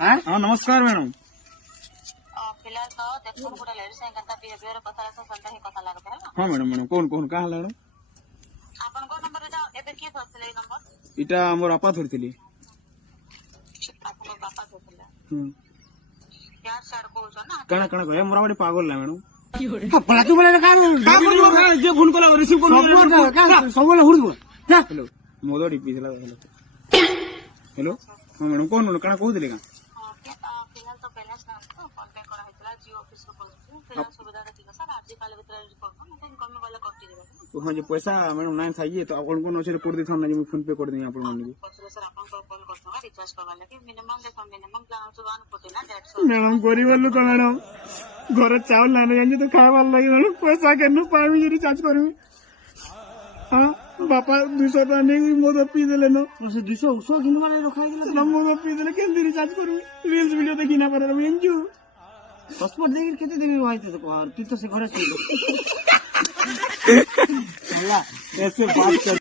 हाँ नमस्कार मैडम फिलहाल तो देखो गोटे लेडी साइं कता बिहेवियर कथा रस संता ही कथा लागत है हाँ मैडम मैडम कौन कौन कहाँ मैडम आपन को नंबर एटा एबे के धरले ए नंबर इटा मोर आपा धरती आपन बापा धरले यार साड को छ ना कणा कणा कहे मोरा बड़ी पागल ना मैडम पला तू बोले का जे फोन कला रिसीव कर सब बोले हुड़ जा हेलो मोदो डीपी थला हेलो हाँ मैडम कौन कणा कहू दिले का फिलहाल तो बैलेंस ना तो फोन पे करा हेतला जियो ऑफिस को बोलछु फिलहाल सुविधा ठीक है सर आज काल भीतर करबो ना कम वाला कटी देबो तो हाँ जो पैसा मैडम नाइन चाहिए तो अपन कौन अच्छे कर दी था ना जो फोन पे कर दी अपन मन को सर आपन को कॉल करतो रिचार्ज करवा लगे मिनिमम देखो मिनिमम प्लान 140 ना 150 मैडम गरीब लोग मैडम घर चावल लाने जाएंगे तो खाए लगे मैडम पैसा केनु पावी जे रिचार्ज करबी हाँ बापा 200 टका नहीं मोद पी देले न से 200 100 गिन वाले रखा गेला ना मोद पी देले केंदी रिचार्ज करबी रील्स वीडियो देखि ना पर एंजू पासपोर्ट देके केते देबी भाई तो तू तो से घरे से ऐसे बात कर